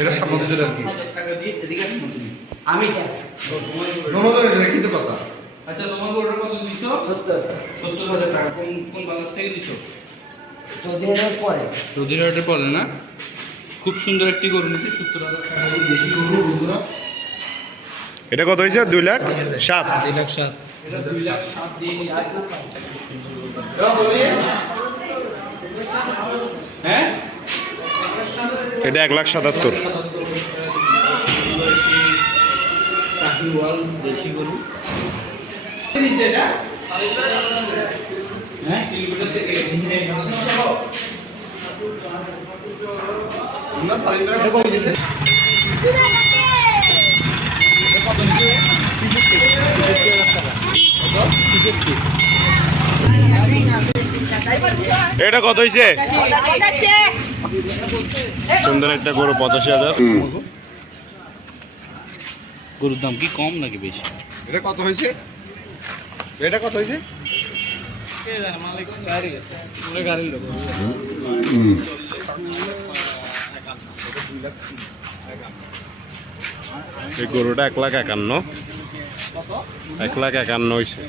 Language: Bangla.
এটা সামগ্রীর আর কি আমি কিনতে পাতা। আচ্ছা তোমার গরুটা কত দিছো? 70,000 টাকা। কোন কোন বাজার থেকে দিছো? চৌধুরীহাটের পরে না? খুব সুন্দর একটি গরু নিচ্ছে 70,000 টাকা দিয়ে, দেশি গরু বন্ধুরা। এটা কত হয়েছে? 2,07,000। 2,07,000 এটা 2,07,000 দিয়ে নিচ্ছে। হ্যাঁ এটা 1,77,000। শাহিওয়াল দেশি গরু নিচ্ছে এটা। হ্যাঁ কিলোমিটার থেকে না সালিন্ডার কত দিতে? এটা কত হয়েছে? সুন্দর একটা গরু 85,000। গরুর দাম কি কম নাকি বেশি? এটা কত হয়েছে? এটা কত হয়েছে? এই গরুটা 1,51,000 হয়েছে।